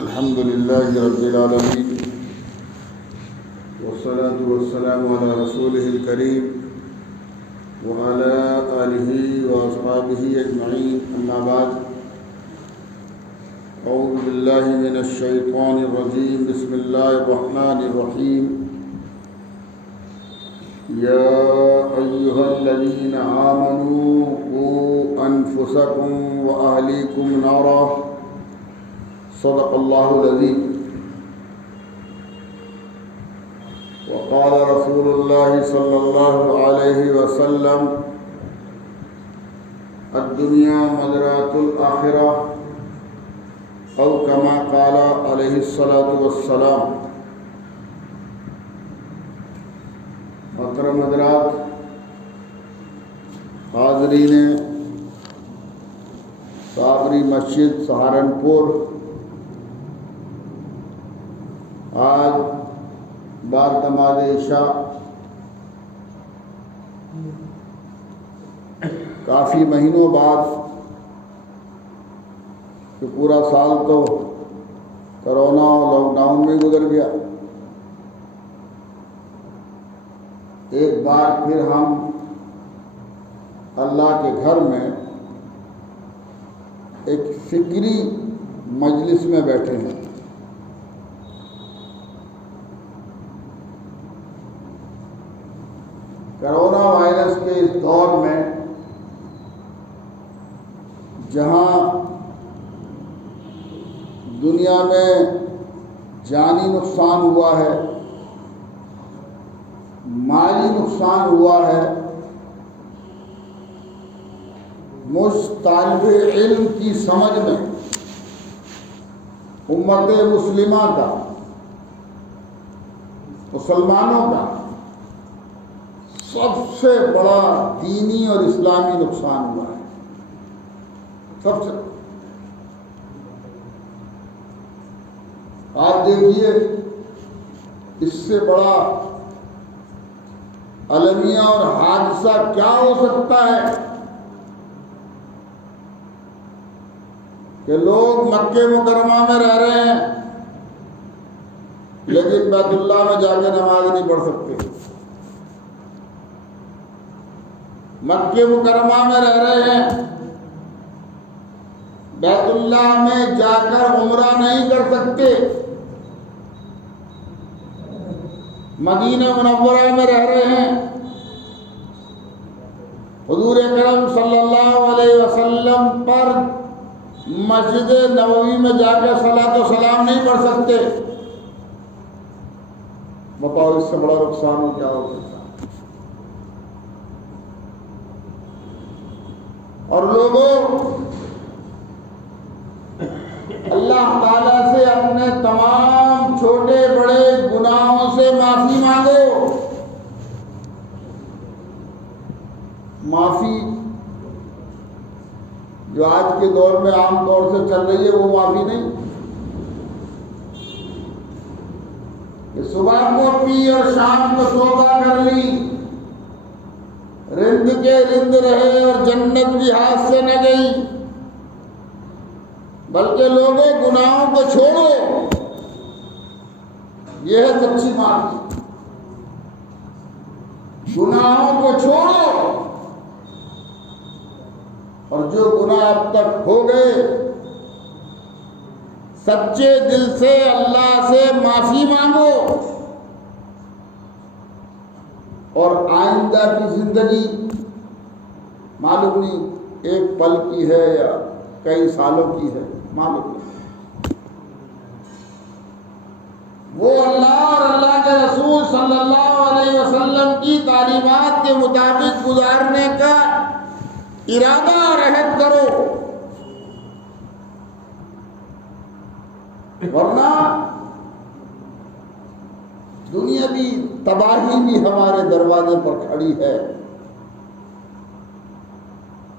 अल्हम्दुलिल्लाहि रब्बिल आलमीन वस्सलातु वस्सलामु अला रसूलिहिल करीम व अला आलिहि व अस्हाबिहि अजमईन, अम्मा बाद। औज़ु बिल्लाहि मिनश शैतानिर रजीम, बिस्मिल्लाहिर रहमानिर रहीम। या अय्युहल्लज़ीना आमनू क़ू अनफुसकुम व अहलीकुम नारा, सदक़ल्लाहुल अज़ीम। वक़ाल रसूलुल्लाहि सल्लल्लाहु अलैहि वसल्लम, अद्दुनिया मज़रअतुल आखिरह, औ कमा क़ाल अलैहिस्सलातु वस्सलाम। मोहतरम हज़रात, हाज़रीन बाबरी मस्जिद सहारनपुर, आज बाद नमाज़ इशा काफ़ी महीनों बाद, कि पूरा साल तो कोरोना और लॉकडाउन में गुजर गया, एक बार फिर हम अल्लाह के घर में एक फिक्री मजलिस में बैठे हैं। कोरोना वायरस के इस दौर में जहां दुनिया में जानी नुकसान हुआ है, माली नुकसान हुआ है, मुस्तालिब इल्म की समझ में उम्मत मुस्लिमा का, मुसलमानों का सबसे बड़ा दीनी और इस्लामी नुकसान हुआ है। सबसे आप देखिए, इससे बड़ा अलमिया और हादसा क्या हो सकता है कि लोग मक्के मुकरमा में रह रहे हैं लेकिन बैतुल्लाह में जाके नमाज नहीं पढ़ सकते। मक्के मुकरमा में रह रहे हैं, बैतुल्लाह में जाकर उम्रा नहीं कर सकते। मदीना मुनव्वरा में रह रहे हैं, हुजूर अकरम सल्लल्लाहु अलैहि वसल्लम पर मस्जिद नबवी में जाकर सलात व सलाम नहीं पढ़ सकते। बताओ, इससे बड़ा नुकसान हो क्या हो सकता। और लोगों, अल्लाह ताला से अपने तमाम छोटे बड़े गुनाहों से माफी मांगो। माफी जो आज के दौर में आम तौर से चल रही है, वो माफी नहीं कि सुबह को पी और शाम को तौबा कर ली, रिंद के रिंद रहे और जन्नत भी हाथ से न गई। बल्कि लोगों, गुनाहों को छोड़ो, यह है सच्ची माफी। गुनाहों को छोड़ो और जो गुनाह अब तक हो गए, सच्चे दिल से अल्लाह से माफी मांगो और आइंदा की जिंदगी मालूम नहीं एक पल की है या कई सालों की है, मालूम नहीं। वो अल्लाह और अल्लाह के रसूल सल्लल्लाहु अलैहि वसल्लम की तालीमात के मुताबिक गुजारने का इरादा और अहद करो, वरना दुनिया की तबाही भी हमारे दरवाजे पर खड़ी है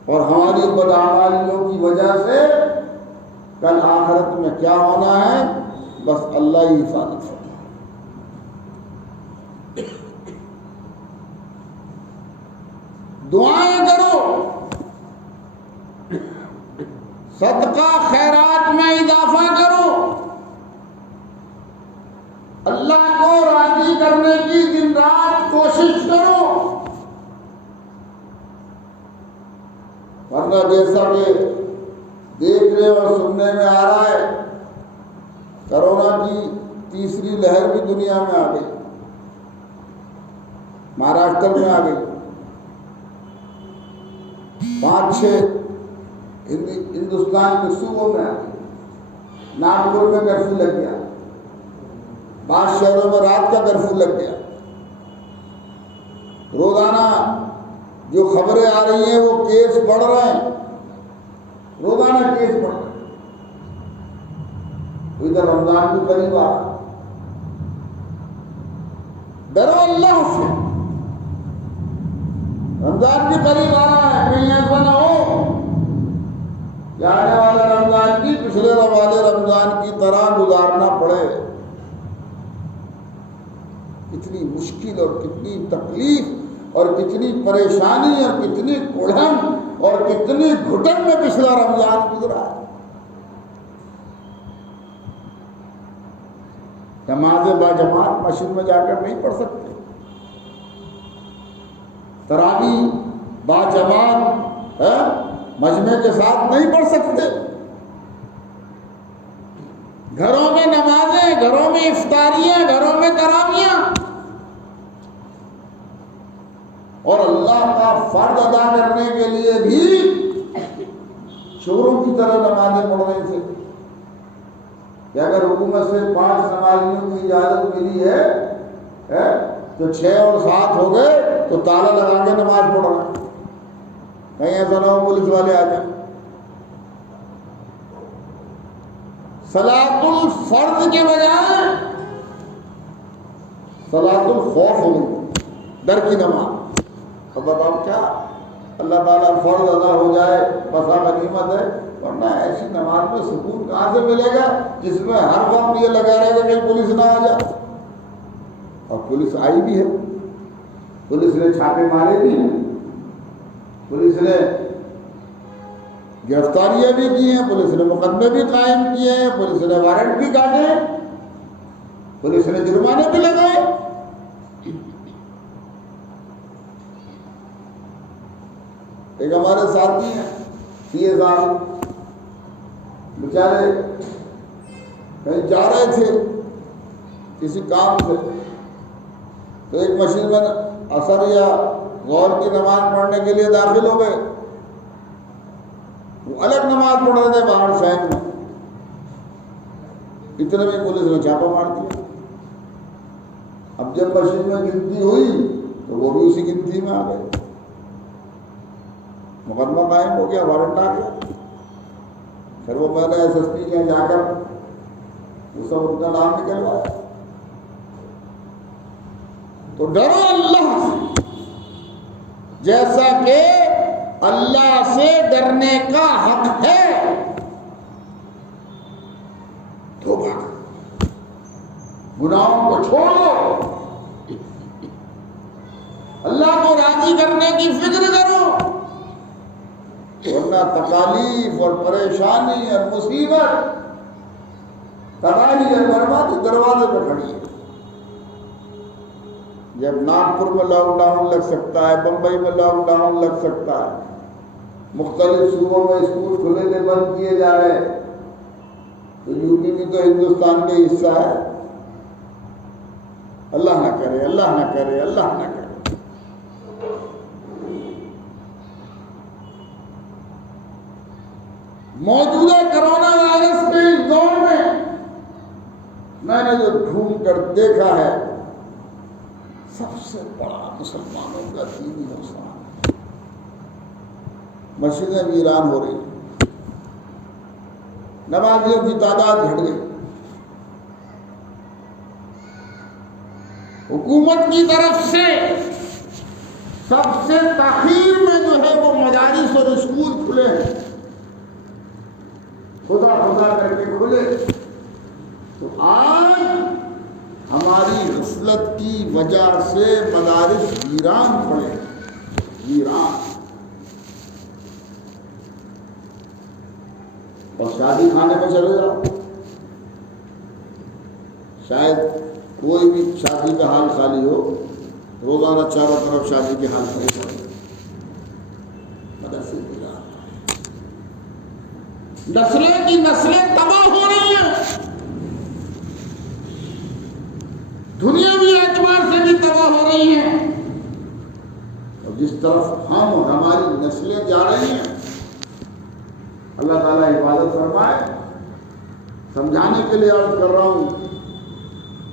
और हमारी बदअमालियों की वजह से कल आखिरत में क्या होना है, बस अल्लाह ही हिफाजत है। दुआएं करो, सदका खैरात में इजाफा करो, अल्लाह को राजी करने की दिन रात कोशिश करो, वरना जैसा कि देख रहे और सुनने में आ रहा है, कोरोना की तीसरी लहर भी दुनिया में आ गई, महाराष्ट्र में आ गई, 5-6 हिंदुस्तान के सूबों में आ गई। नागपुर में कर्फ्यू लग गया, 5 शहरों में रात का कर्फ्यू लग गया। रोजाना जो खबरें आ रही हैं वो केस बढ़ रहे हैं, रोजाना केस बढ़ रहे हैं। इधर रमजान भी करीब आ रहा, डरो अल्लाह से, रमजान भी करीब आ रहा है। कहीं ऐसा ना हो कि आने वाले रमजान की पिछले वाले रमजान की तरह गुजारना पड़े। कितनी मुश्किल और कितनी तकलीफ और कितनी परेशानी और कितनी कुढ़न और कितनी घुटन में पिछला रमजान गुजरा है। नमाज़े बाजमात मस्जिद में जाकर नहीं पढ़ सकते, तरावी बाजमात मजमे के साथ नहीं पढ़ सकते, घरों में नमाजें, घरों में इफ्तारियां, घरों में तरावियां, और अल्लाह का फर्ज अदा करने के लिए भी चोरों की तरह नमाजें पढ़ रहे थे कि अगर हुकूमत से 5 नमाजियों की इजाजत मिली है तो 6 और 7 हो गए तो ताला लगा के नमाज पढ़ रहे हैं, कहीं ऐसा ना हो पुलिस वाले आ जाए। सलातुल फर्ज के बजाय सलातुल खौफ हो गई, डर की नमाज। अब बताओ क्या अल्लाह ताला फर्ज अदा हो जाए बसा गनीमत है, वरना ऐसी नमाज में सुकून कहाँ से मिलेगा जिसमें हर वक्त ये लगा रहेगा कहीं पुलिस ना आ जाए। और पुलिस आई भी है, पुलिस ने छापे मारे भी हैं, पुलिस ने गिरफ्तारियां भी की हैं, पुलिस ने मुकदमे भी कायम किए हैं, पुलिस ने वारंट भी काटे, पुलिस ने जुर्माने भी लगाए। एक हमारे साथी हैं सीए साहब, बेचारे कहीं जा रहे थे किसी काम से, तो एक मस्जिद में असर या गौर की नमाज पढ़ने के लिए दाखिल हो गए। वो अलग नमाज पढ़ रहे थे बाहर शहर में, इतने में पुलिस ने छापा मार दिया। अब जब मस्जिद में गिनती हुई तो वो भी उसी गिनती में आ गए, मुकदमा कायम हो गया, वारंट आ गया। फिर वो मैंने SSP के जाकर वो सब उनका नाम निकलवाया। तो डरो अल्लाह से, जैसा कि अल्लाह से डरने का हक है। तौबा, गुनाहों को छोड़ो, अल्लाह को राजी करने की फिक्र करो, वरना तकालीफ और परेशानी और मुसीबत, तबाही और बर्बादी दरवाजे पर खड़ी है। जब नागपुर में लॉकडाउन लग सकता है, बंबई में लॉकडाउन लग सकता है, मुख्तलिफ सूबों में स्कूल खुले बंद किए जा रहे हैं, तो यूपी भी तो हिंदुस्तान का हिस्सा है। अल्लाह ना करे, अल्लाह ना करे, अल्लाह ना करे। मौजूदा कोरोना वायरस के इस दौर में मैंने जो ढूंढ कर देखा है, सबसे बड़ा मुसलमानों का दीनी नुकसान, मस्जिदें वीरान हो रही, नमाजियों की तादाद घट गई, हुकूमत की तरफ से सबसे ताखीर में जो है वो मदारिस और स्कूल खुले हैं, खुदा खुदा करके खुले। तो आज हमारी गफलत की वजह से मदारिस वीरान पड़े, वीरान। और शादी खाने में चले जाओ, शायद कोई भी शादी का हाल खाली हो, रोजाना चारों तरफ शादी के हाल खाली हो, नस्लें की नस्लें तबाह हो रही हैं, दुनियावी एतबार से भी तबाह हो रही हैं। और जिस तरफ हम और हमारी नस्लें जा रही हैं, अल्लाह ताला हिफाजत फरमाए। समझाने के लिए अर्ज कर रहा हूं,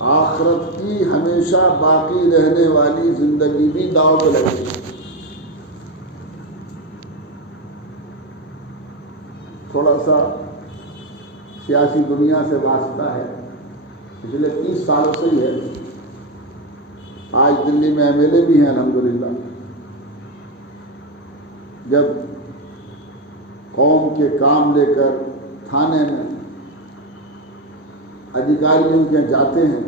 आखिरत की हमेशा बाकी रहने वाली जिंदगी भी दांव पे लगेगी। थोड़ा सा सियासी दुनिया से वास्ता है, पिछले 30 सालों से ही है। आज दिल्ली में एमएलए भी हैं अल्हम्दुलिल्लाह। जब कौम के काम लेकर थाने में अधिकारियों के जाते हैं,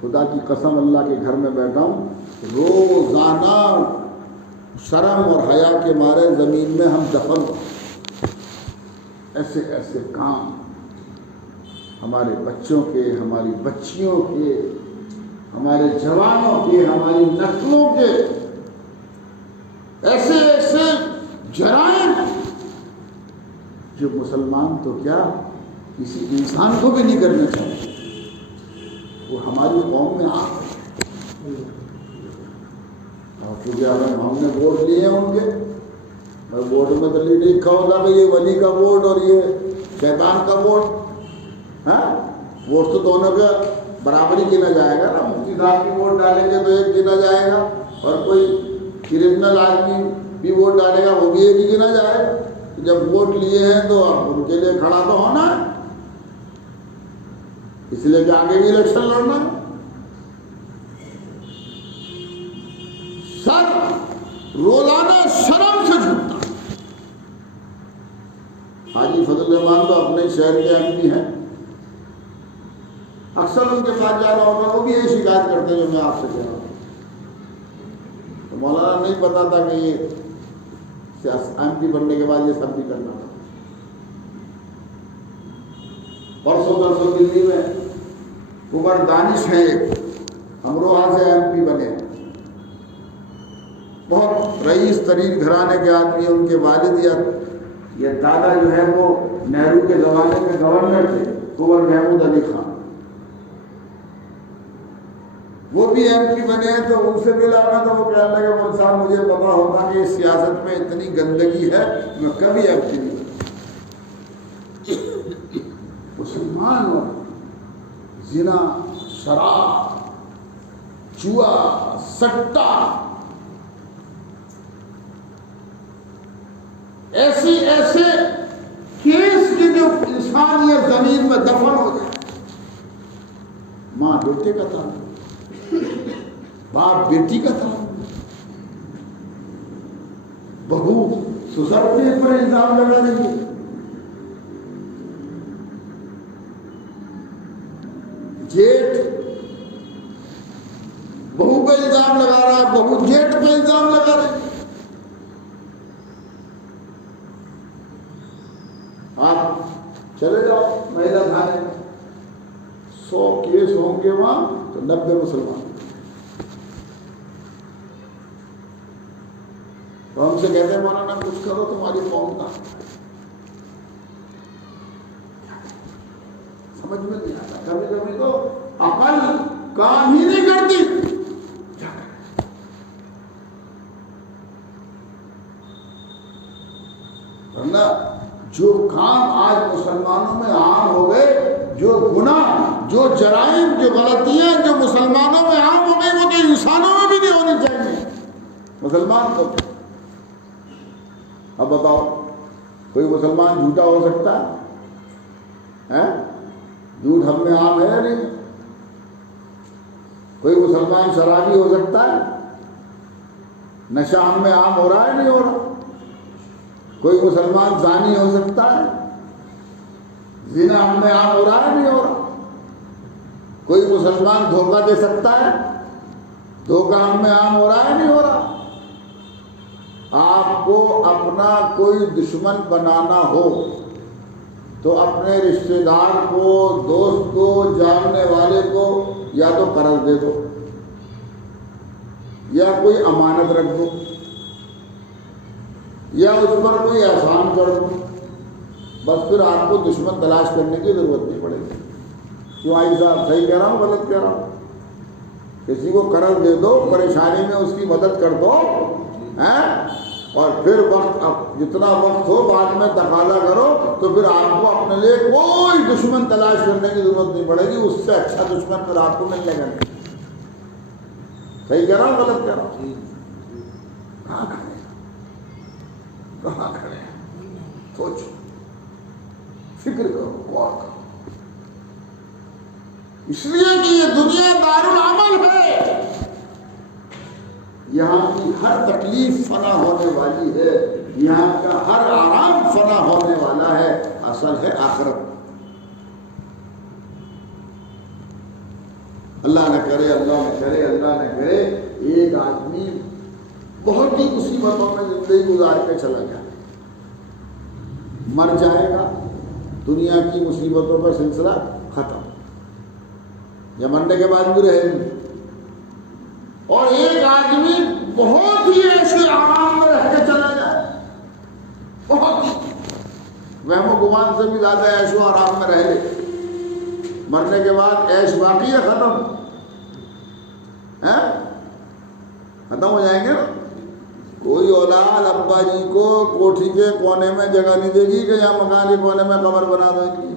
खुदा की कसम अल्लाह के घर में बैठा हूँ, रोजाना शर्म और हया के मारे ज़मीन में हम दफन हो। ऐसे ऐसे काम हमारे बच्चों के, हमारी बच्चियों के, हमारे जवानों के, हमारी नस्लों के, ऐसे ऐसे जराइम जो मुसलमान तो क्या किसी इंसान को भी नहीं करना चाहिए, वो हमारी कौम में आ गए। और क्योंकि हमने वोट लिए हैं उनके, और वोट में तो लिखा होता है ये वली का वोट और ये शैतान का वोट है। वोट तो दोनों का बराबरी गिना जाएगा ना। मुफ्ती साहब की वोट डालेंगे तो एक गिना जाएगा, और कोई क्रिमिनल आदमी भी वोट डालेगा वो भी एक ही गिना जाएगा। तो जब वोट लिए हैं तो अब उनके लिए खड़ा तो होना है, इसलिए कि आगे भी इलेक्शन लड़ना है। सर रोजाना शर्म से झूठता। हाजी फजल रहमान तो अपने शहर के एमपी हैं, अक्सर उनके पास जाना होगा, वो भी यही शिकायत करते हैं जो मैं आपसे कह रहा हूँ। तो मौलाना नहीं पता था कि ये एमपी बनने के बाद ये सब भी करना था। परसों दिल्ली में कुंवर दानिश है एक, अमरोहा से एमपी बने, बहुत रईस तरीन घराने के आदमी। उनके वालिद या दादा जो है वो नेहरू के ज़माने में गवर्नर थे, कुंवर महमूद अली खान। वो भी एमपी बने हैं। तो उनसे मिला मैं तो वो कहने लगे, बोल साहब मुझे पता होता कि इस सियासत में इतनी गंदगी है, मैं कभी एमपी नहीं बना। मुसलमान और जिना, शराब, जुआ, सट्टा, ऐसे ऐसे केस के जो इंसान ये जमीन में दफन हो जाए। माँ बेटे का था, बाप बेटी का था, बहू ससुर पे पर इल्जाम लगा देंगे। जेठ बहू पे इल्जाम लगा रहा है, बहू जेठ पे इल्जाम लगा रही। आप चले जाओ महिला थाने में, 100 केस होंगे वहां तो 90 मुसलमान। तो हमसे कहते हैं मौलाना कुछ करो तुम्हारी कौम का। समझ में नहीं आता, कभी कभी तो अकल काम ही नहीं करती। वरना जो काम आज मुसलमानों में आम हो गए, जो गुनाह, जो जराइम, जो गलतियां जो मुसलमानों में आम हो गई, वो तो इंसानों में भी नहीं होनी चाहिए। मुसलमान तो अब बताओ, कोई मुसलमान झूठा हो सकता है? झूठ हम में आम है या नहीं? कोई मुसलमान शराबी हो सकता है? नशा हम में आम हो रहा है नहीं हो रहा? कोई मुसलमान जानी हो सकता है? जिना हम में आम हो रहा है नहीं हो रहा? कोई मुसलमान धोखा दे सकता है? धोखा हम में आम हो रहा है नहीं हो रहा? आपको अपना कोई दुश्मन बनाना हो तो अपने रिश्तेदार को, दोस्त को, जानने वाले को या तो कर्ज दे दो या कोई अमानत रख दो या उस पर कोई एहसान कर दो, बस फिर आपको दुश्मन तलाश करने की जरूरत नहीं पड़ेगी। क्यों आई साहब, सही कह रहा हूँ गलत कह रहा हूँ? किसी को कर्ज दे दो, परेशानी में उसकी मदद कर दो, हैं? और फिर वक्त, अब जितना वक्त हो बाद में तकाजा करो, तो फिर आपको अपने लिए कोई दुश्मन तलाश करने की जरूरत नहीं पड़ेगी। उससे अच्छा दुश्मन फिर आपको मिलेगा नहीं। सही कह रहा हूँ गलत कह रहा हूँ? कहाँ खड़े कहाँ खड़े हैं? सोचो, फिक्र करो, गौर करो। इसलिए कि ये दुनिया दारुल अमल है, यहाँ की हर तकलीफ फना होने वाली है, यहाँ का हर आराम फना होने वाला है। असल है आखिरत। अल्लाह न करे, अल्लाह न करे, अल्लाह न करे, एक आदमी बहुत ही मुसीबतों में जिंदगी गुजार के चला जाए, मर जाएगा, दुनिया की मुसीबतों पर सिलसिला खत्म, या मरने के बाद भी रहेंगे। और एक आदमी बहुत ही ऐसे आराम में रह के चला जाए, बहुत ही वहमो गुमान से भी ज्यादा ऐशो आराम में रह ले, मरने के बाद ऐश बाकी है, खत्म है, खत्म हो जाएंगे ना। कोई औलाद अब्बा जी को कोठी के कोने में जगह नहीं देगी कि यहाँ मकान के कोने में कमर बना देगी।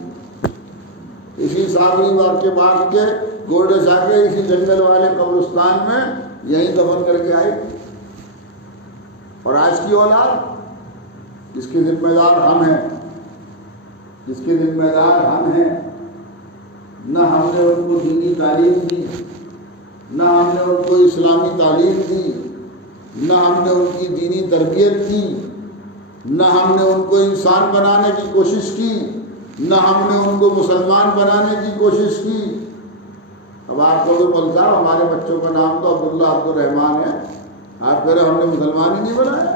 इसी साबरी बाग के बाद के गोल्डे साके इसी जंगल वाले कब्रिस्तान में यहीं दफन करके आए। और आज की औलाद, इसके जिम्मेदार हम हैं, इसके जिम्मेदार हम हैं। न हमने उनको दीनी तालीम दी, न हमने उनको इस्लामी तालीम दी, न हमने उनकी दीनी तरबियत की, न हमने उनको इंसान बनाने की कोशिश की, न हमने उनको मुसलमान बनाने की कोशिश की। अब आपको भी बोलता है हमारे बच्चों का नाम तो अब्दुल्ला अब्दुर्रहमान है, आप कह रहे हमने मुसलमान ही नहीं बनाया।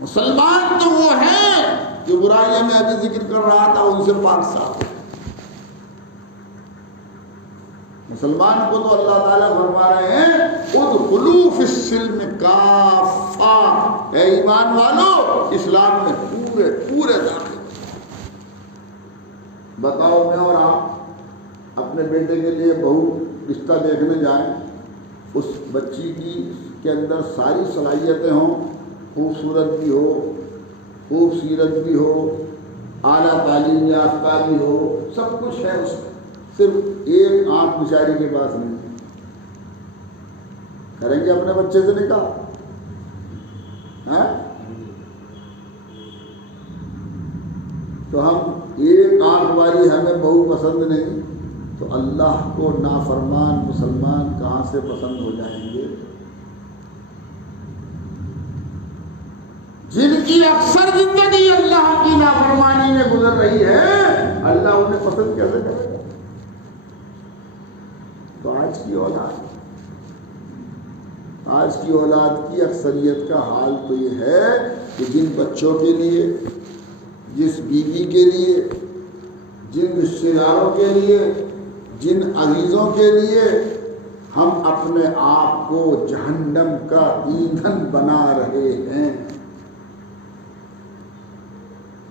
मुसलमान तो वो है जो बुराइयां में अभी जिक्र कर रहा था उनसे पाक साफ। मुसलमान को तो अल्लाह ताला फरमा रहे हैं उदखुलू फिस्सिल्म काफा, ऐ ईमान वालो इस्लाम में पूरे पूरे दाखिल। बताओ मैं और आप अपने बेटे के लिए बहू रिश्ता देखने जाएं, उस बच्ची की के अंदर सारी सलाहियतें हों, खूबसूरत भी हो, खूब सीरत भी हो, आला तालीम याफ्ता भी हो, सब कुछ है उसमें, सिर्फ एक आंख बेचारी के पास नहीं। करेंगे अपने बच्चे से निकाह है? तो हम एक आंख वाली हमें बहू पसंद नहीं, तो अल्लाह को नाफरमान मुसलमान कहाँ से पसंद हो जाएंगे? जिनकी अक्सर जिंदगी अल्लाह की नाफरमानी में गुजर रही है, अल्लाह उन्हें पसंद कैसे करेगा? तो आज की औलाद की अक्सरियत का हाल तो ये है कि जिन बच्चों के लिए, जिस बीवी के लिए, जिन रिश्तेदारों के लिए, जिन अजीज़ों के लिए हम अपने आप को जहन्नम का ईंधन बना रहे हैं,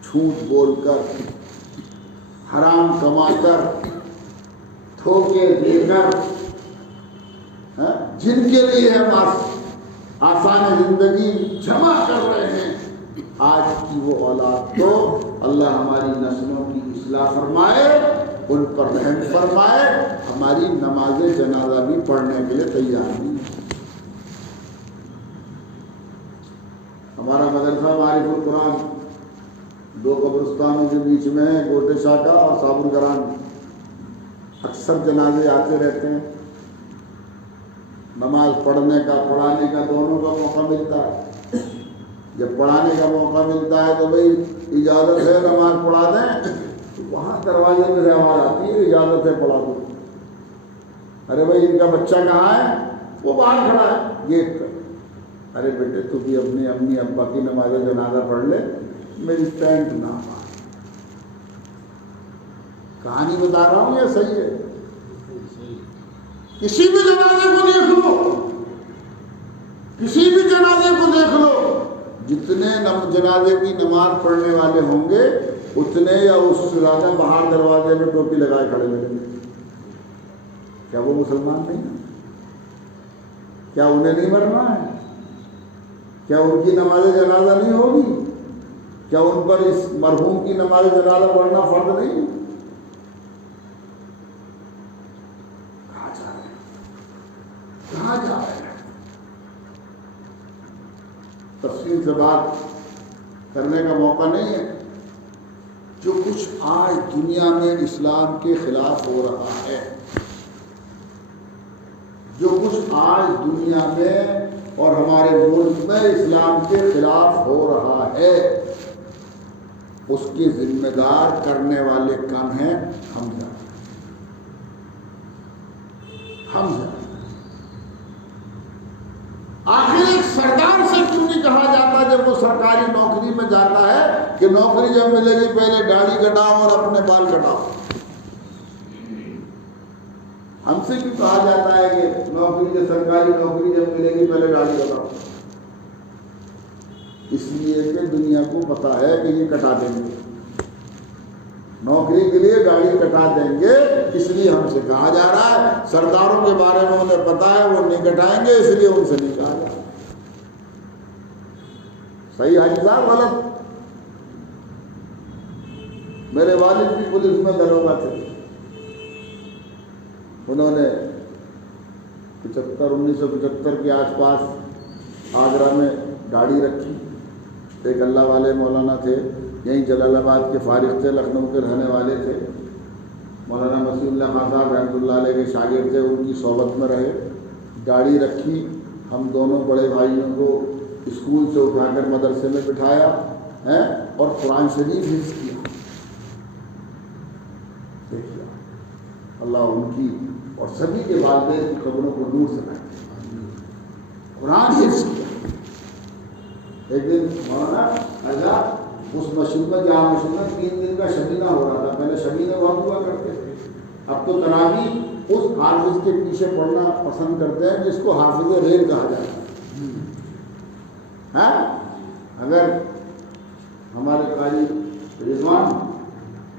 झूठ बोलकर, हराम कमाकर, धोखे देकर, जिनके लिए हम आसान जिंदगी जमा कर रहे हैं, आज की वो औलाद तो अल्लाह हमारी नस्लों की इस्लाह फरमाए, उन पर रहम फरमाए, हमारी नमाज जनाजा भी पढ़ने के लिए तैयार नहीं। हमारा मदरसा मारिफुल कुरान 2 कब्रिस्तानों के बीच में है, गोटे शाखा और साबुन करान। अक्सर जनाजे आते रहते हैं, नमाज पढ़ने का, पढ़ाने का, दोनों का मौका मिलता है। जब पढ़ाने का मौका मिलता है तो भाई इजाज़त है नमाज पढ़ा दें, तो वहाँ दरवाजे में से आवाज़ आती है इजाज़त है पढ़ा दो। अरे भाई इनका बच्चा कहाँ है? वो बाहर खड़ा है गेट पर। अरे बेटे तू भी अपनी अम्मी अब्बा की नमाज जनाजा पढ़ ले, मेरी पैंट ना मार। कहानी बता रहा हूँ ये सही है। किसी भी जनाजे को देख लो, किसी भी जनाजे को देख लो, जितने जनाजे की नमाज पढ़ने वाले होंगे उतने या उससे ज़्यादा बाहर दरवाजे में टोपी लगाए खड़े मिलेंगे। क्या वो मुसलमान नहीं है? क्या उन्हें नहीं मरना है? क्या उनकी नमाज जनाजा नहीं होगी? क्या उन पर इस मरहूम की नमाज जनाजा पढ़ना फर्ज नहीं है? कहाँ जा रहे हैं? कहाँ जा रहे हैं? तफसील से बात करने का मौका नहीं है। जो कुछ आज दुनिया में इस्लाम के खिलाफ हो रहा है, जो कुछ आज दुनिया में और हमारे मुल्क में इस्लाम के खिलाफ हो रहा है, उसके जिम्मेदार करने वाले कम हैं हम ज्यादा। आखिर एक सरदार से क्यों नहीं कहा जाता जब वो सरकारी नौकरी में जाता है कि नौकरी जब मिलेगी पहले दाढ़ी कटाओ और अपने बाल कटाओ? हमसे क्यों कहा जाता है कि नौकरी जब सरकारी नौकरी जब मिलेगी पहले दाढ़ी कटाओ? इसलिए कि दुनिया को पता है कि ये कटा देंगे, नौकरी के लिए दाढ़ी कटा देंगे, इसलिए हमसे कहा जा रहा है। सरदारों के बारे में उन्हें पता है वो नहीं कटाएंगे, इसलिए उनसे नहीं कहा जा रहा। सही है साहब गलत? मेरे वालिद भी पुलिस में दरोगा थे। उन्होंने 1975 के आसपास आगरा में दाढ़ी रखी। एक अल्लाह वाले मौलाना थे, यहीं जलालाबाद के फारिग थे, लखनऊ के रहने वाले थे। मौलाना मसीहुल्लाह खान साहब रहमतुल्लाह अलैह के शागिर्द थे, उनकी सोबत में रहे, दाढ़ी रखी। हम दोनों बड़े भाइयों को स्कूल से उठाकर मदरसे में बिठाया है और कुरान शरीफ हिफ्ज़ किया। देखिए अल्लाह उनकी और सभी के वालिदैन की कब्रों को दूर से रखे। कुरान हिफ्ज़ किया। एक दिन मौलाना आज़ाद उस मस्जिद में, जहाँ मस्जिद में 3 दिन का शमीना हो रहा था, पहले शमीने बहुत हुआ करते थे, अब तो तरावी उस हाफिज के पीछे पढ़ना पसंद करते हैं जिसको हाफिज रेल कहा जाता है। अगर हमारे कारी रिजवान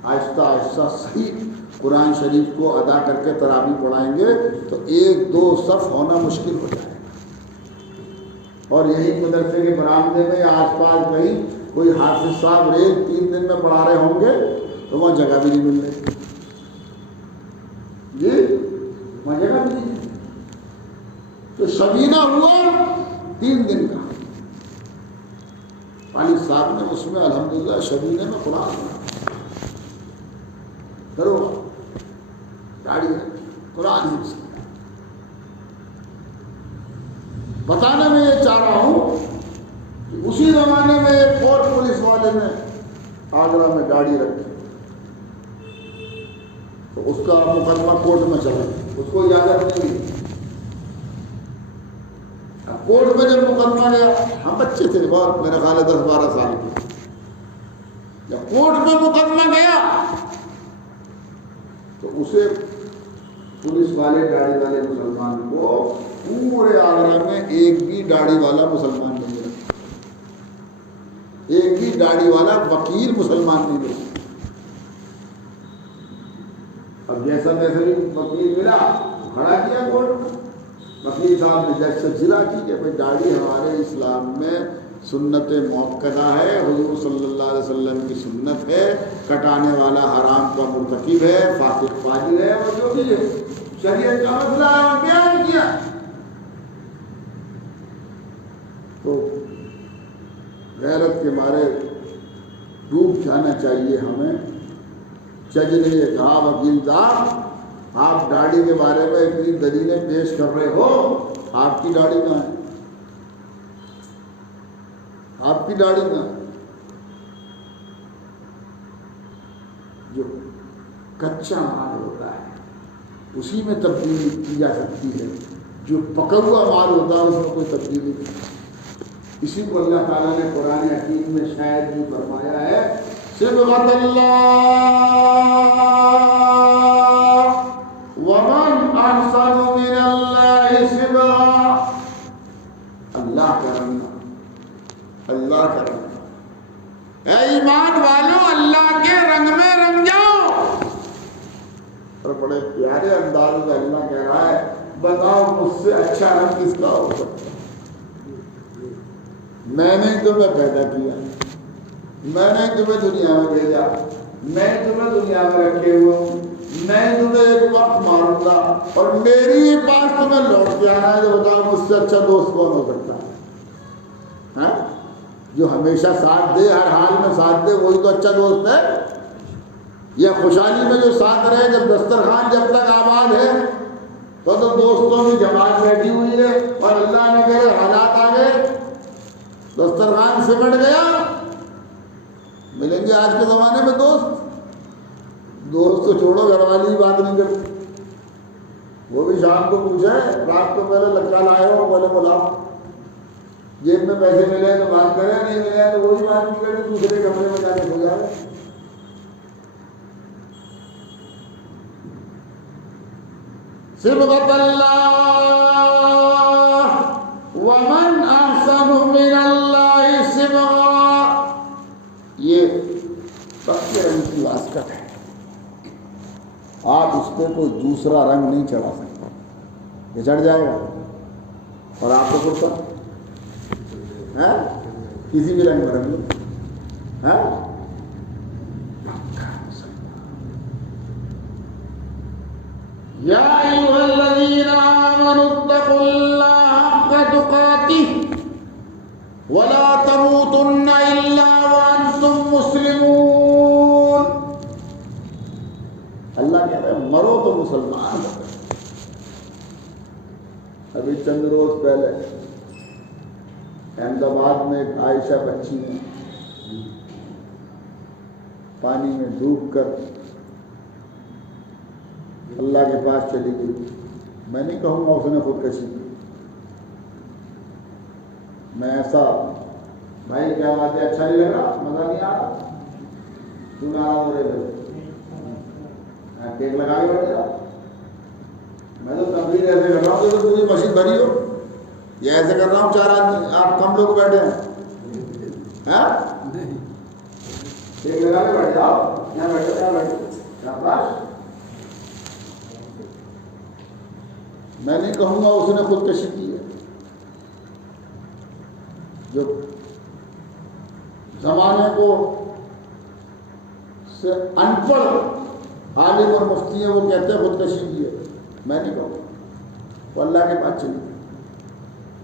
आहिस्ता आहिस्ता सही कुरान शरीफ को अदा करके तरावी पढ़ाएंगे तो 1-2 सफ़ होना मुश्किल हो जाएगा। और यही मदरसे के बरामदे में या आसपास कहीं कोई हाफिज साहब रेल 3 दिन में पढ़ा रहे होंगे तो वहाँ जगह भी नहीं मिल रही जी, वहाँ जगह भी नहीं। तो शबीना हुआ 3 दिन का, वालिद साहब ने उसमें अल्हम्दुलिल्लाह शबीने में कुरान करो गाड़ी कुरान हिफ्ज़ किया। बताने में ये चाह रहा हूँ कि उसी ज़माने में एक और पुलिस वाले ने आगरा में गाड़ी रखी, तो उसका मुकदमा कोर्ट में चला, उसको इजाज़त नहीं मिली। कोर्ट में जब मुकदमा गया, हम बच्चे थे बहुत, मेरा ख्याल है 10-12 साल के, जब कोर्ट में मुकदमा गया तो उसे पुलिस वाले दाढ़ी वाले मुसलमान को पूरे आगरा में एक भी दाढ़ी वाला मुसलमान नहीं मिला, एक भी दाढ़ी वाला वकील मुसलमान नहीं मिला। अब जैसा तैसा भी वकील मिला, खड़ा किया कोर्ट में। वकील साहब ने जज से जिला की कि भाई दाढ़ी हमारे इस्लाम में सुन्नत मौक़दा है, हुज़ूर सल्लल्लाहु अलैहि वसल्लम की सुन्नत है, कटाने वाला हराम का मुर्तकिब है, फासिक फाजिर है, और जो भी है शरीयत का मसला है और बयान किया। तो गैरत के मारे डूब जाना चाहिए हमें। जज ने ये कहा, वकील साहब आप दाढ़ी के बारे में इतनी दलीलें पेश कर रहे हो, आपकी दाढ़ी कहाँ है? आपकी दाढ़ी कहाँ है? जो कच्चा माल होता है उसी में तब्दीली की जा सकती है, जो पका हुआ माल होता है उसमें कोई तब्दीली नहीं। इसी को अल्लाह ताला ने कुरान हकीम में शायद भी फरमाया है, सिबगतल्लाह वमन अहसनु मिनल्लाहि सिबगा। अल्लाह का रंग, अल्लाह का रंग। ऐ ईमान वालों, अल्लाह के रंग में रंग जाओ। और बड़े प्यारे अंदाज में अल्लाह कह रहा है, बताओ मुझसे अच्छा रंग किसका हो सकता है? मैंने तुम्हें पैदा किया, मैंने तुम्हें दुनिया में भेजा, मैं तुम्हें दुनिया में रखे हुए हूँ, मैं तुम्हें एक वक्त मारूंगा और मेरी पास तुम्हें लौट के आना है। तो बताओ मुझसे अच्छा दोस्त कौन हो सकता है? हाँ? जो हमेशा साथ दे, हर हाल में साथ दे, वही तो अच्छा दोस्त है। या खुशहाली में जो साथ रहे, जब दस्तरखान जब तक आबाद है तो दोस्तों की जमात बैठी हुई है और अल्लाह ने कहे हालात आ गए, दस्तरखान सिमट गया, मिलेंगे आज के ज़माने में दोस्त? दोस्त तो छोड़ो, घरवाली बात नहीं करती। वो भी शाम को पूछे, रात को पहले लड़का लाए हो, बोले बुलाओ, जेब में पैसे मिले तो बात करें, नहीं मिले तो वो भी बात नहीं करे, दूसरे कमरे में जाके सो जाए। सिबगतल्लाह वमन अहसनु मिनल्लाहि सिबगा। ये सबसे रंग की वास्कत है। आप उस पर कोई दूसरा रंग नहीं चढ़ा सकते, ये चढ़ जाएगा और आपको कुर्ता है किसी भी रंग में रंग लो, है? या अय्युहल्लज़ीना आमनुत्तक़ुल्लाह हक़्क़ तुक़ातिह वला तमूतुन्ना इल्ला व अंतुम मुस्लिमून। अल्लाह कह रहे मरो तो मुसलमान हो। अभी चंद रोज पहले अहमदाबाद में एक आयशा बच्ची ने पानी में डूबकर अल्लाह के पास चली गई। मैं नहीं कहूँगा उसने खुदकशी की, मैं ऐसा, भाई क्या बात है, अच्छा नहीं लग रहा, मजा नहीं आ रहा, क्यों ना हो रहे केक लगा के बैठ जाओ। मैं तो तकरीर ऐसे कर रहा हूँ तो पूरी मशीन भरी हो, ये ऐसे कर रहा हूँ, 4 आदमी आप कम लोग बैठे हैं, केक लगा के बैठ जाओ, यहाँ बैठो, यहाँ बैठो। मैं नहीं कहूँगा उसने खुदकशी की है। जो जमाने को से अनपढ़ आलिम और मुफ्ती है वो कहते हैं खुदकशी की है, मैं नहीं कहूँगा। वो अल्लाह के पास चली,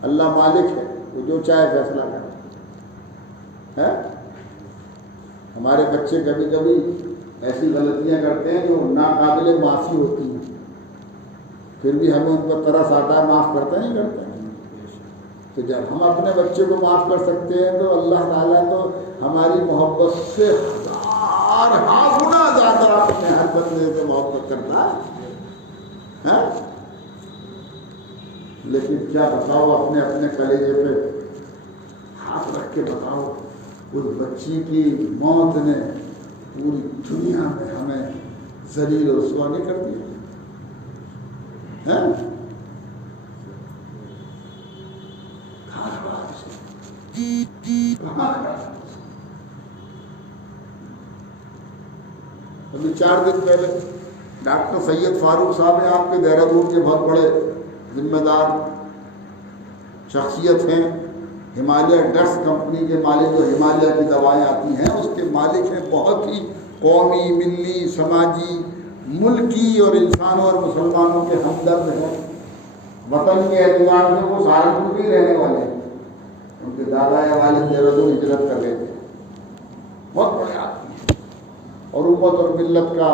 अल्लाह मालिक है, वो जो चाहे फैसला करे। है हमारे बच्चे कभी कभी ऐसी गलतियां करते हैं जो नाकाबिले माफ़ी होती हैं, फिर भी हमें उन पर तरस आता है, माफ़ करते नहीं करते हैं। तो जब हम अपने बच्चे को माफ़ कर सकते हैं तो अल्लाह ताला तो हमारी मोहब्बत से 1000 गुना ज़्यादा अपने हर बंदे से मोहब्बत करता है। लेकिन क्या बताओ, अपने अपने कलेजे पे हाथ रख के बताओ, उस बच्ची की मौत ने पूरी दुनिया में हमें जलील और रुसवा नहीं कर दिया है? अभी 4 दिन पहले डॉक्टर सैयद फारूक साहब हैं, आपके देहरादून के बहुत बड़े जिम्मेदार शख्सियत हैं। हिमालय ड्रग्स कंपनी के मालिक, जो हिमालय की दवाएं आती हैं उसके मालिक हैं। बहुत ही कौमी, मिली, समाजी, मुल्की और इंसानों और मुसलमानों के हमदर्द हैं। वतन के एतबार से वो सहारनपुर भी रहने वाले हैं, उनके दादा या वालिद देहरादून हिजरत कर गए थे। बहुत बड़े आदमी हैं और उम्मत और मिल्लत का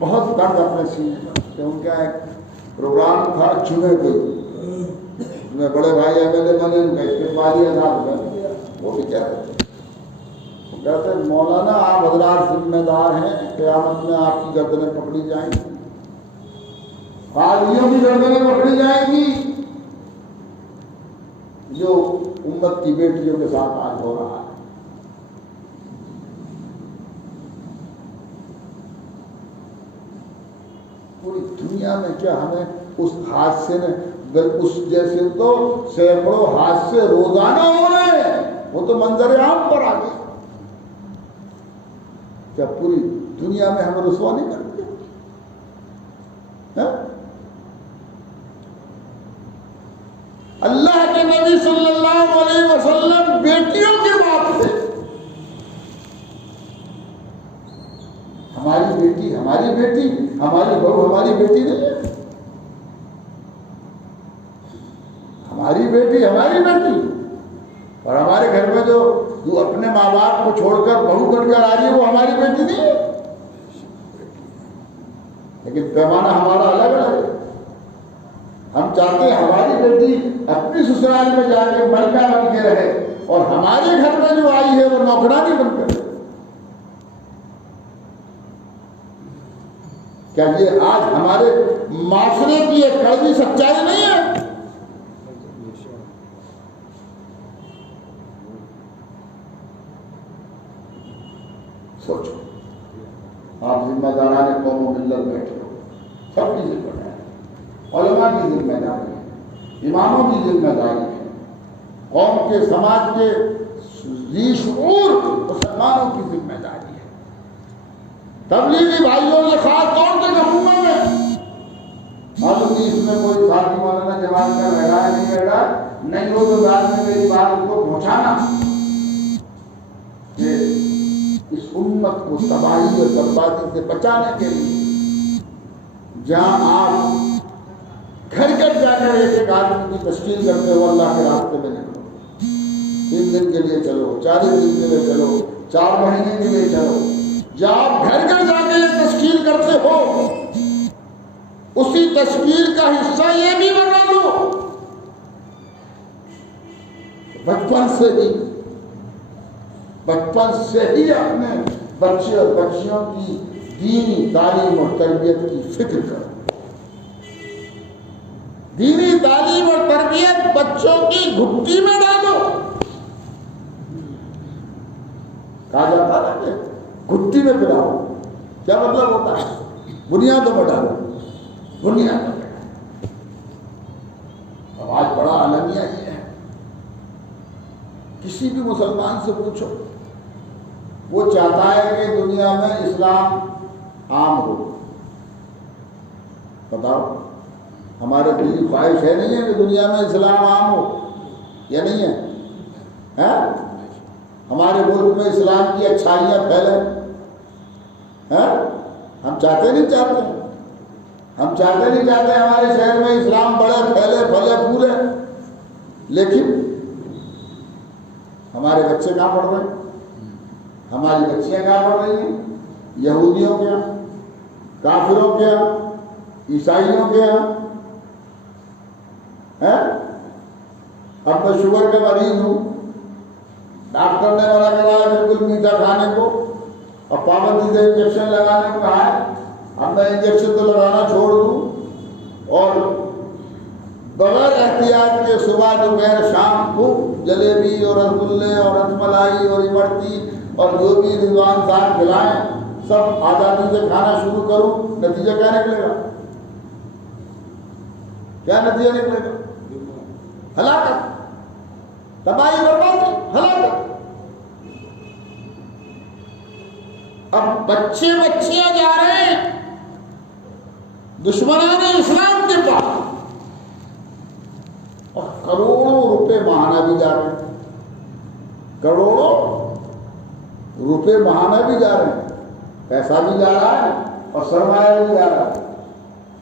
बहुत दर्द अपने सीने पर। उनका एक प्रोग्राम था, चुने कोई मैं बड़े भाई MLA बने, उनका इस्तेमाली आजाद बन गया। वो भी कहते मौलाना आप हजरात जिम्मेदार हैं, क़यामत में आपकी गर्दनें पकड़ी जाएंगी, कादियों की गर्दनें पकड़ी जाएंगी, जो उम्मत की बेटियों के साथ आज हो रहा है। पूरी दुनिया में क्या हमें उस हादसे ने, उस जैसे तो सैकड़ों हादसे रोजाना हो रहे हैं, वो तो मंजर आम पर आ गए। क्या पूरी दुनिया में हमें रुसवा नहीं कर दिया? अल्लाह के नबी सल्लल्लाहु अलैहि वसल्लम बेटियों के बाप थे। हमारी बेटी, हमारी बहू हमारी बेटी नहीं है। हमारी बेटी और हमारे घर में जो अपने माँ बाप को छोड़कर बहू बनकर आ रही है वो हमारी बेटी नहीं है। लेकिन पैमाना हमारा अलग अलग है। हम चाहते हैं हमारी बेटी अपनी ससुराल में जाके मलका बन के रहे और हमारे घर में जो आई है वो नौकरानी बनकर रहे। क्या ये आज हमारे माशरे की एक कड़वी सच्चाई नहीं है? सोचो, आप जिम्मेदारान कौमों मिलकर बैठे हो, सबकी जिम्मेदारी, उलमा की जिम्मेदारी है, इमामों की जिम्मेदारी है, कौम के समाज के ज़ी-शऊर मुसलमानों की जिम्मेदारी है। तबलीगी भाइयों से खास तौर से कहूंगा मैं, मालूम नहीं इसमें कोई साथी मौलाना जवाब कर रहा है नहीं रहा, नहीं हो तो बाद में मेरी बात उनको पहुंचाना कि इस उम्मत को तबाही और बर्बादी से बचाने के लिए जहां आप घर घर जाकर एक एक आदमी की तश्कील करते हो, अल्लाह के रास्ते में निकलो। 3 दिन के लिए चलो, 40 दिन के लिए चलो, 4 महीने के लिए चलो, जब आप घर घर जाके ये तश्कील करते हो, उसी तश्कील का हिस्सा ये भी बना लो। बचपन से ही अपने बच्चे और बच्चियों की दीनी तालीम और तरबियत की फिक्र करो। दीनी तालीम और तरबियत बच्चों की घुट्टी में डालो। कहा जाता है कि घुट्टी में पिलाओ, क्या मतलब होता है? बुनियादों में डालो, बुनियाद में। अब आज बड़ा अलमिया ये है, किसी भी मुसलमान से पूछो, वो चाहता है कि दुनिया में इस्लाम आम हो। बताओ, हमारे दिल की ख्वाहिश है नहीं है कि दुनिया में इस्लाम आम हो, या नहीं है? हैं? हमारे मुल्क में इस्लाम की अच्छाइयाँ फैले, हैं? हम चाहते नहीं चाहते हमारे शहर में इस्लाम बढ़े, फैले, फले, फूले। लेकिन हमारे बच्चे कहाँ पढ़ रहे हैं? हमारी बच्चियां कहाँ पढ़ रही हैं? यहूदियों के यहाँ, काफिरों के यहाँ, ईसाइयों के यहाँ। हैं? अब मैं शुगर का मरीज हूँ, डॉक्टर ने मना करा है बिल्कुल मीठा खाने को और पाबंदी से इंजेक्शन लगाने को कहा है। अब मैं इंजेक्शन तो लगाना छोड़ दूँ और बगैर एहतियात के सुबह दोपहर शाम खूब जलेबी और रसगुल्ले और रसमलाई और इमरती और जो भी रिजवान साहब खिलाएं सब आज़ादी से खाना शुरू करूं, नतीजा क्या निकलेगा? क्या नतीजा निकलेगा? हलाकत, तबाही, बर्बादी, हलाकत। अब बच्चियां जा रहे हैं दुश्मनाने इस्लाम के पास और करोड़ों रुपए महाना भी जा रहे हैं, करोड़ों रुपए महाना भी जा रहे हैं। पैसा भी जा रहा है और सरमाया भी जा रहा है।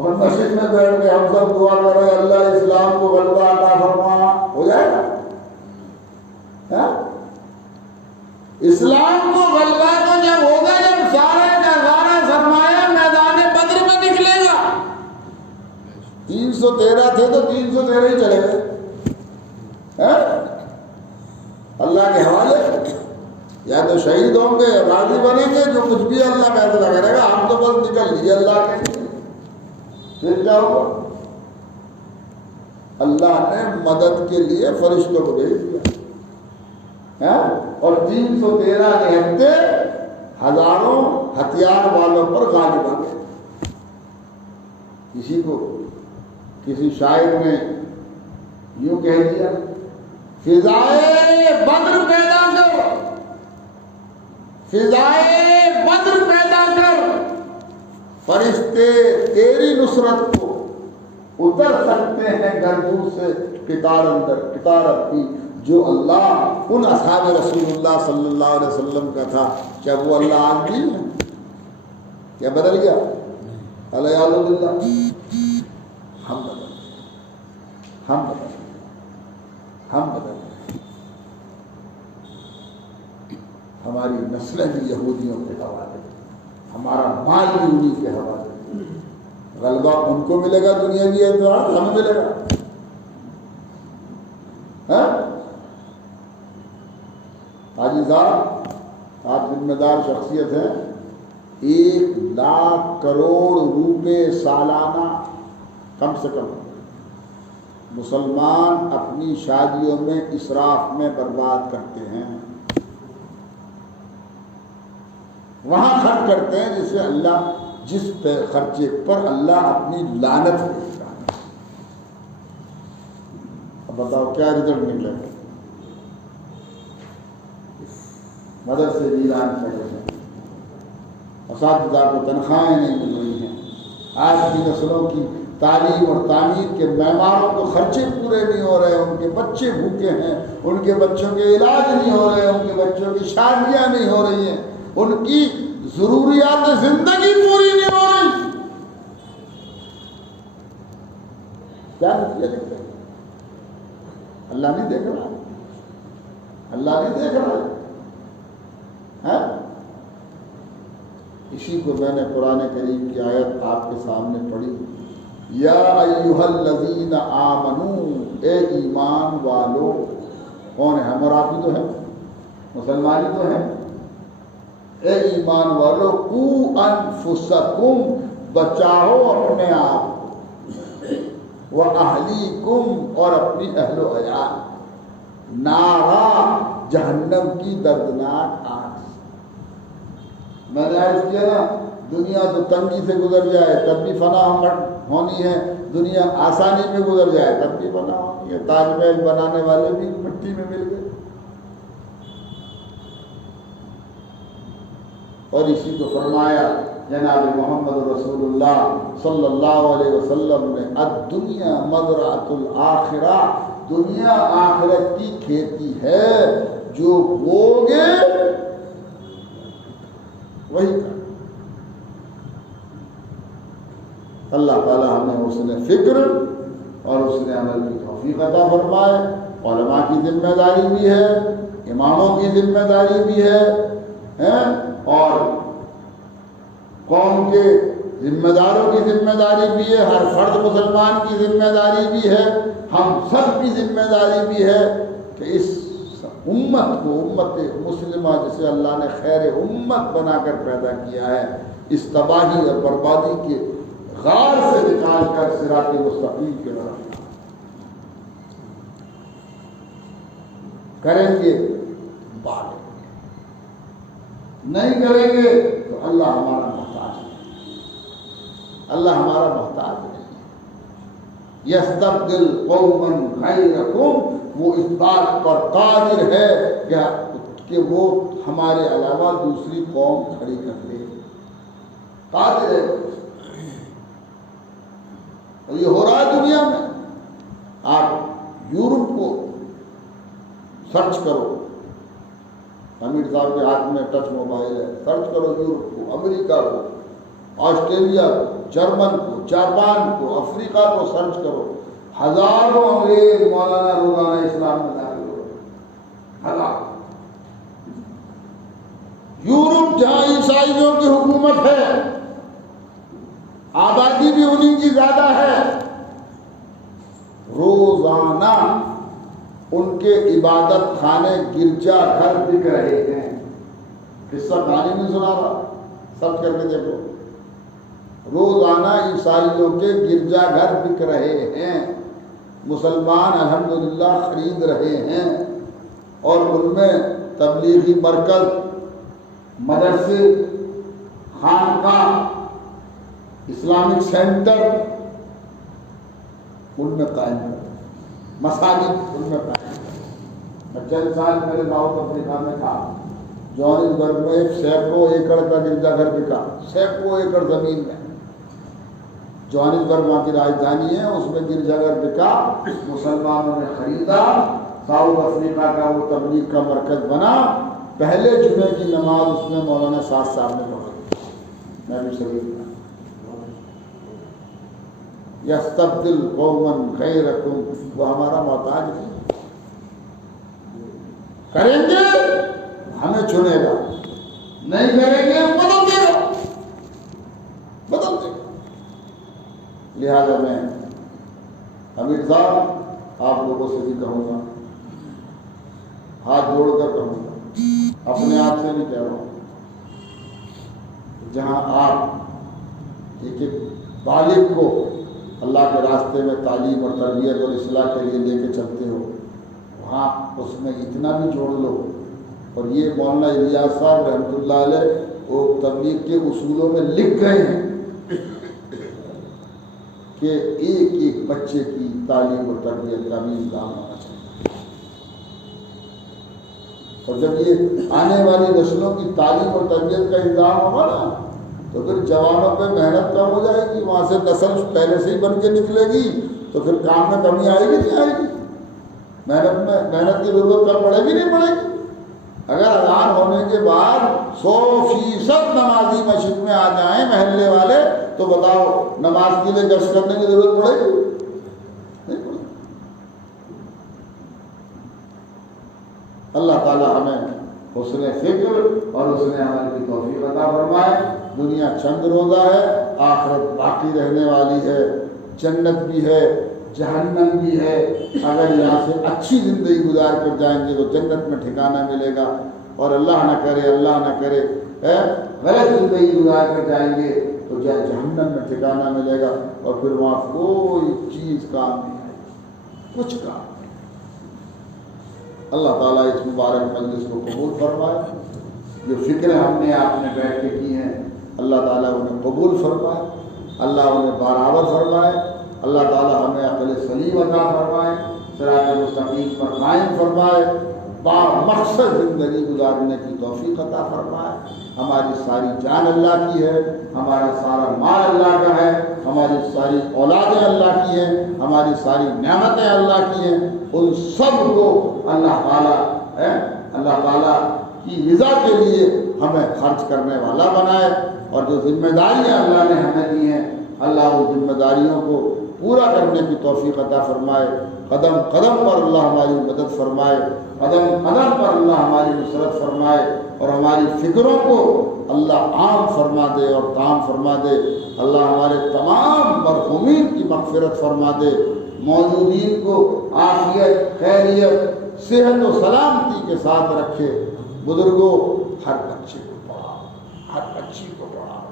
और मस्जिद में बैठ के हम सब दुआ कर रहे हैं, अल्लाह इस्लाम को गलबा अता फरमा। हो जाएगा? है? इस्लाम को गलबा तो जब होगा जब सारा का सारा सरमाया मैदान बद्र में निकलेगा। 313 थे तो 313 ही चले गए। अल्लाह के हवाले, या तो शहीद होंगे या गाजी बनेंगे, जो कुछ भी अल्लाह फैसला करेगा। हम तो बस निकल लिए अल्लाह के लिए। फिर क्या होगा? अल्लाह ने मदद के लिए फरिश्तों को भेज दिया। है, और 313 निहत्ते हजारों हथियार वालों पर गालिब आ गए। किसी शायर ने यूं कह दिया, फिजाए बद्र पैदा कर, फिजाए बद्र पैदा कर, फरिश्ते तेरी नुसरत को उतर सकते हैं गर्दू से कितार अंदर। कितार अपनी जो अल्लाह उन असहाब रसूलुल्लाह सल्लल्लाहु अलैहि वसल्लम का था, क्या वो अल्लाह आज भी है? क्या बदल गया? अल्लाह हम बदल हमारी नस्लें भी यहूदियों के हवाले, हमारा माल भी उन्हीं के हवाले। गलबा उनको मिलेगा दुनियावी एतबार, हमें मिलेगा। हाजी साहब, आप जिम्मेदार शख्सियत हैं, 1 लाख करोड़ रुपए सालाना कम से कम मुसलमान अपनी शादियों में इसराफ में बर्बाद करते हैं। वहां खर्च करते हैं जिससे अल्लाह, जिस खर्चे पर अल्लाह अपनी लानत भेजता है। अब बताओ क्या रिजल्ट निकलेगा? मदरसे वीरान पड़े हैं, असातिज़ा को तनख्वाहें नहीं मिल रही हैं, आज की नस्लों की तालीम और तामीर के मेमारों को खर्चे पूरे नहीं हो रहे, उनके बच्चे भूखे हैं, उनके बच्चों के इलाज नहीं हो रहे, उनके बच्चों की शादियां नहीं हो रही हैं, उनकी जरूरियात जिंदगी पूरी नहीं हो रही। क्या नतीजा निकलेगा? अल्लाह नहीं देख रहा, अल्लाह नहीं देख रहा है? इसी को मैंने कुरान करीम की आयत आपके सामने पढ़ी, या अय्युहल्लज़ीना आमनू, ए ईमान वालो। कौन है? हम और आप ही तो हैं, मुसलमान ही तो हैं। ए ईमान वालो, कू अनफुसकुम, बचाओ अपने आप को, व अहलीकुम, और अपनी अहलो अयाल, नारा, जहन्नम की दर्दनाक आग। मैंने अर्ज किया ना, दुनिया तो तंगी से गुजर जाए तब भी फना होनी है, दुनिया आसानी में गुजर जाए तब भी फना होनी है। ताजमहल बनाने वाले भी मिट्टी में मिल गए। और इसी को फरमाया जनाब मोहम्मद रसूलुल्लाह सल्लल्लाहु अलैहि वसल्लम ने, अद्दुनिया मज़रअतुल आखिरा, दुनिया आखिरत की खेती है, जो बोगे वही कर। अल्लाह ताला हमें उसने फिक्र और उसने अमल की तौफीक अता फरमाए। उलमा की जिम्मेदारी भी है, इमामों की जिम्मेदारी भी है, और कौम के जिम्मेदारों की जिम्मेदारी भी है, हर फर्द मुसलमान की जिम्मेदारी भी है, हम सब की जिम्मेदारी भी है कि इस उम्मत को, उम्मत मुस्लिमा जिसे अल्लाह ने खैर उम्मत बनाकर पैदा किया है, इस तबाही और बर्बादी के गार से निकाल कर सिरात मुस्तकीम के तरफ करेंगे। बात नहीं करेंगे तो अल्लाह हमारा मोहताज है, अल्लाह हमारा मोहताज नहीं। यस्तब्दिल कौमन गैरकुम, वो इस बात पर कादिर है कि वो हमारे अलावा दूसरी कौम खड़ी कर ले, कादिर है। और ये हो रहा है दुनिया में। आप यूरोप को सर्च करो, अमीर साहब के हाथ में टच मोबाइल है, सर्च करो यूरोप को, अमेरिका को, ऑस्ट्रेलिया को, जर्मन को, जापान को, अफ्रीका को सर्च करो। हजारों अंग्रेज मौलाना रोजाना इस्लाम में दाखिल हो रहे, हजार। यूरोप जहां ईसाइयों की हुकूमत है, आबादी भी उन्हीं की ज्यादा है, रोजाना उनके इबादत खाने, गिरजा घर बिक रहे हैं। किस्सा कहानी नहीं सुना रहा, सब करके देखो। रोजाना ईसाइयों के गिरजा घर बिक रहे हैं, मुसलमान अल्हम्दुलिल्लाह खरीद रहे हैं, और उनमें तबलीगी मरकज, मदरसे, खानका, इस्लामिक सेंटर उनमें कायम कर, मसाजिद उनमें कायम कर। मैं चंद साल मेरे साउथ अफ्रीका में था, जोहानिसबर्ग में एक सैकड़ों एकड़ का गिरजाघर बिका, सैकड़ों एकड़ जमीन में। जोहानिसबर्ग वहाँ की राजधानी है, उसमें गिरजाघर बिका, मुसलमानों ने खरीदा, साउथ अफ्रीका का वो तबलीग का मरकज बना। पहले जुमे की नमाज उसमें मौलाना साद साहब ने पढ़ी, मैं भी शरीफ था। यस्तब्दिल कौमन गैरकुम, वो हमारा मोहताज नहीं, करेंगे हमें चुनेगा, नहीं करेंगे बदल देगा, बदल देगा। लिहाजा मैं अमीर साहब आप लोगों से भी कहूँगा, हाथ जोड़कर कहूँगा, अपने आप से नहीं कह रहा हूँ, जहाँ आप एक बालिग को अल्लाह के रास्ते में तालीम और तरबियत और इस्लाह के लिए लेके चलते हो, वहाँ उसमें इतना भी जोड़ लो। और ये मौलाना इलियास साहब रहमतुल्लाह अलैह वो तबलीग के उसूलों में लिख गए हैं कि एक एक बच्चे की तालीम और तरबियत का भी इंतजाम होना चाहिए। और जब ये आने वाली नस्लों की तालीम और तरबियत का इंतजाम होगा ना, तो फिर जवानों पे मेहनत कम हो जाएगी, वहाँ से नस्ल पहले से ही बन के निकलेगी, तो फिर काम में कमी आएगी नहीं आएगी, मेहनत की जरूरत कम पड़ेगी नहीं पड़ेगी। अगर अजान होने के बाद 100% नमाजी मस्जिद में आ जाएं महल्ले वाले, तो बताओ नमाज के लिए गश्त करने की जरूरत पड़ेगी नहीं पड़ेगी। अल्लाह ताला हमें हुस्न फिक्र और हुस्न अमल की तौफीक अता फरमाए। दुनिया चंद रोज़ा है, आखिरत बाकी रहने वाली है, जन्नत भी है, जहन्नम भी है। अगर यहाँ से अच्छी ज़िंदगी गुजार कर जाएंगे तो जन्नत में ठिकाना मिलेगा, और अल्लाह न करे गलत ज़िंदगी गुजार कर जाएंगे तो जहन्नम में ठिकाना मिलेगा, और फिर वहाँ कोई चीज़ काम नहीं है, कुछ काम नहीं। अल्लाह ताला इस मुबारक मजलिस को कबूल फरमाए। जो फ़िक्र हमने आपने बैठ के की हैं, अल्लाह ताला उन्हें कबूल फरमाए, अल्लाह उन्हें बराबर फरमाए, अल्लाह ताला हमें अक़ल सलीम अता फरमाए, सिरात मुस्तक़ीम पर कायम फरमाए, बामक़सद ज़िंदगी गुजारने की तौफ़ीक़ अता फरमाए। हमारी सारी जान अल्लाह की है, हमारा सारा माल अल्लाह का है, हमारी सारी औलादें अल्लाह की हैं, हमारी सारी नेमतें अल्लाह की हैं। उन सब को अल्लाह ताला की रज़ा के लिए हमें खर्च करने वाला बनाए, और जो जिम्मेदारियाँ अल्लाह ने हमें दी हैं, अल्लाह उन जिम्मेदारियों को पूरा करने की तौफ़ीक़ अता फरमाए। कदम कदम पर अल्लाह हमारी मदद फरमाए, कदम कदम पर अल्लाह हमारी नुसरत फरमाए, और हमारी फ़िक्रों को अल्लाह आम फरमा दे और ताम फरमा दे। अल्लाह हमारे तमाम मरहूमीन की मग़फ़िरत फरमा दे, मौजूदीन को आफ़ियत, खैरियत, सेहत और सलामती के साथ रखे। बुजुर्गों, हर बच्चे को पढ़ाओ, हर बच्ची को पढ़ाओ।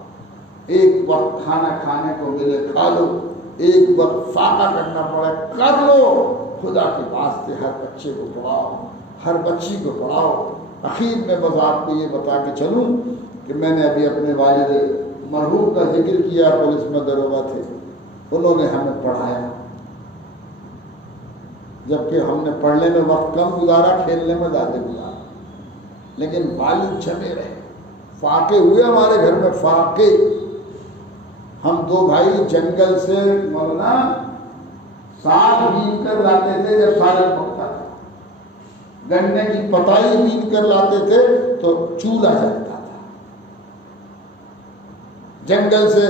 एक वक्त खाना खाने को मिले खा लो, एक वक्त फाका करना पड़े कर लो, खुदा के वास्ते हर बच्चे को पढ़ाओ, हर बच्ची को पढ़ाओ। आखिर में बस आपको ये बता के चलूँ कि मैंने अभी अपने वालिद मरहूम का जिक्र किया, पुलिस में दरोगा थे, उन्होंने हमें पढ़ाया, जबकि हमने पढ़ने में वक्त कम गुजारा, खेलने में ज़्यादा गुजारा, लेकिन वालिद जमे रहे। फाके हुए हमारे घर में, फाके। हम दो भाई जंगल से मौलाना साग बीन कर लाते थे जब सालन पकता था, गन्ने की पताई बीन कर लाते थे तो चूल्हा जलता था। जंगल से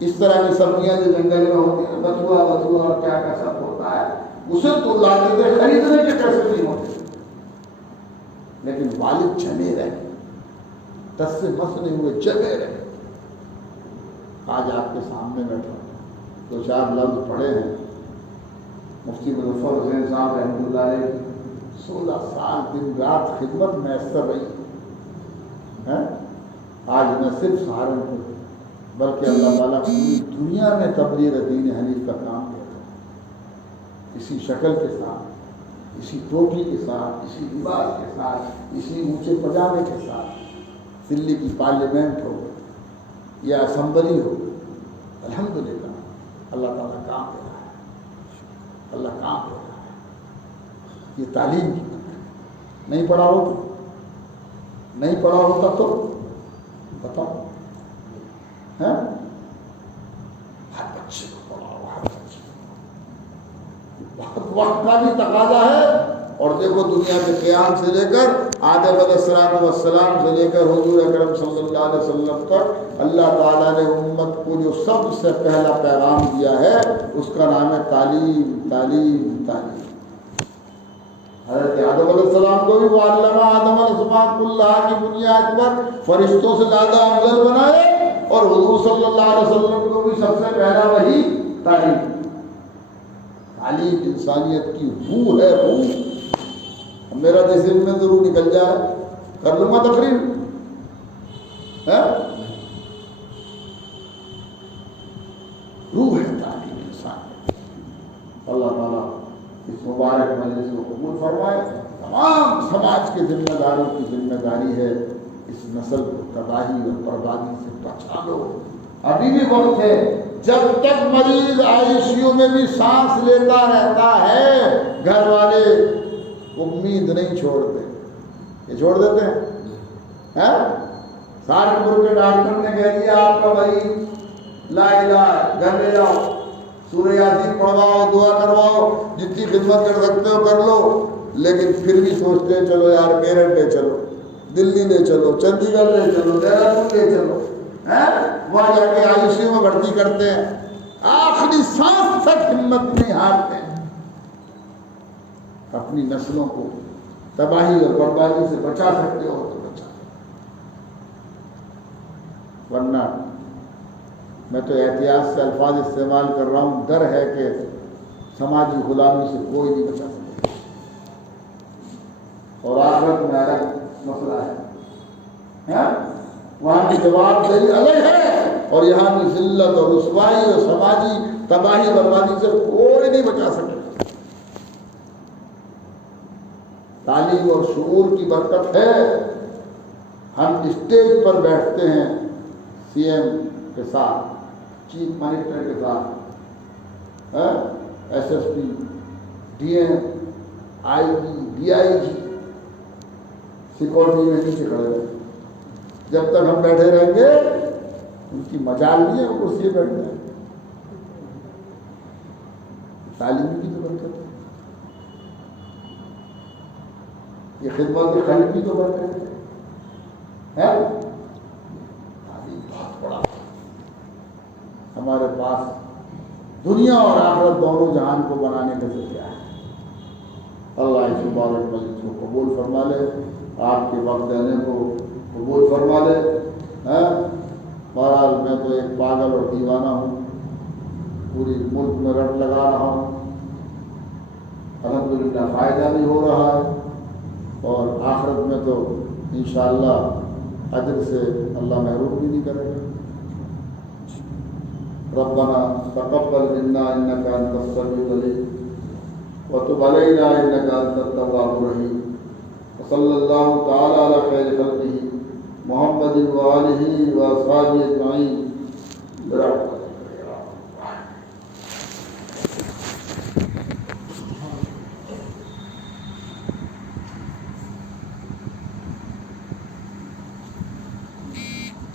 इस तरह की सब्जियां जो जंगल में होती है, बथुआ बथुआ और क्या क्या सब होता है, उसे तो लाते थे, खरीदने के पैसे नहीं होते। लेकिन वालिद जमे रहे, दस से मस नहीं हुए, जमे रहे। आज आपके सामने बैठा, दो चार लफ्ज़ पढ़े हैं। मुफ्ती मुज़फ़्फ़र हुसैन साहब रहमतुल्लाह अलैह 16 साल दिन रात खिदमत मैसर रही है। आज न सिर्फ सहारनपुर बल्कि अल्लाह ताला पूरी दुनिया में तबलीग दीन हनीफ का काम किया, इसी शक्ल के साथ, इसी टोपी के साथ, इसी लिबास के साथ, इसी ऊंचे पजामे के साथ, दिल्ली की पार्लियामेंट हो या असम्बली हो, अल्हम्दुलिल्लाह अल्लाह ताला काम दे रहा है, अल्लाह काम दे रहा है। ये तालीम की बात है। नहीं पढ़ा हो तो, नहीं पढ़ा होता तो बताओ, है? हर बच्चे को पढ़ाओ, हर बच्चे को। वक्त का भी तकाजा है। और देखो दुनिया के क़याम से लेकर आदम अलैहिस्सलाम से लेकर हुजूर अकरम सल्लल्लाहु अलैहि वसल्लम तक अल्लाह ताला ने उम्मत को जो सबसे पहला पैगाम दिया है उसका नाम है तालीम, तालीम, तालीम। हज़रत आदम अलैहिस्सलाम को भी वअल्लमा आदम अलैहिस्सलाम कुल्लहा की बुनियाद पर फरिश्तों से ज़्यादा अफज़ल बनाए, और हुजूर सल्लल्लाहु अलैहि वसल्लम को भी सबसे पहला वही तालीम। तालीम इंसानियत की रूह है, रूह। मेरा जिस्म में जरूर निकल जाए, कर लूँगा तकरीर, है? रूह है तालीम इंसानियत। अल्लाह ताला इस मुबारक मजलिस को कबूल फरमाए। तमाम समाज के जिम्मेदारों की जिम्मेदारी है इस नस्ल को तबाही और बर्बादी से बचा लो। अभी भी वक्त है, जब तक मरीज आईसीयू में भी सांस लेता रहता है, घर वाले उम्मीद नहीं छोड़ते। ये छोड़ देते हैं? सहारनपुर के डॉक्टर ने कह दिया आपका मरीज ला इलाज, घर ले जाओ, सूरह यासीन पढ़वाओ, दुआ करवाओ, जितनी खिदमत कर सकते हो कर लो। लेकिन फिर भी सोचते हैं चलो यार मेरठ ले चलो, दिल्ली ले चलो, चंडीगढ़ ले चलो, देहरादून ले चलो, वहाँ जाके आईसीयू में भर्ती करते हैं। आखिरी सांस तक हिम्मत नहीं हारते हैं। अपनी नस्लों को तबाही और बर्बादी से बचा सकते हो तो बचा, वरना मैं तो एहतियात से अल्फाज इस्तेमाल कर रहा हूँ, डर है कि समाजी गुलामी से कोई नहीं बचा सकता। और आखिरत में अलग मसला है, वहाँ की जवाबदेही अलग है, और यहाँ की जिल्लत और रुसवाई और समाजी तबाही बर्बादी से कोई नहीं बचा सकता। तालीम और शऊर की बरकत है। हम स्टेज पर बैठते हैं सीएम के साथ, चीफ मिनिस्टर के साथ, SSP, DM, IG, DIG security में नीचे खड़े हैं। जब तक हम बैठे रहेंगे उनकी मजाल नहीं है वो कुर्सी बैठने। तालीम की तो बरकत है, ये खिदमत खल्क की तो बरकत है। तालीम बहुत बड़ा हमारे पास दुनिया और आखिरत दोनों जहान को बनाने का जरिया है। अल्लाह इस मुबारक मजलिस को कबूल फरमा ले, आपके वक्त देने को कबूल फरमा ले। बहरहाल मैं तो एक पागल और दीवाना हूँ, पूरी मुल्क में रट लगा रहा हूँ, अल्हम्दुलिल्लाह फ़ायदा भी हो रहा है, और आखिरत में तो इंशाअल्लाह अजर से अल्लाह महरूम भी नहीं करेगा। रब्बना तक़ब्बल मिन्ना इन्नका अंतस समीउल अलीम व तुब अलैना इन्नका अंतत तव्वाबुर रहीम। सल्लल्लाहु तआला अला खैरि खल्क़िही मुहम्मदिन व आलिही व अस्हाबिही अजमईन।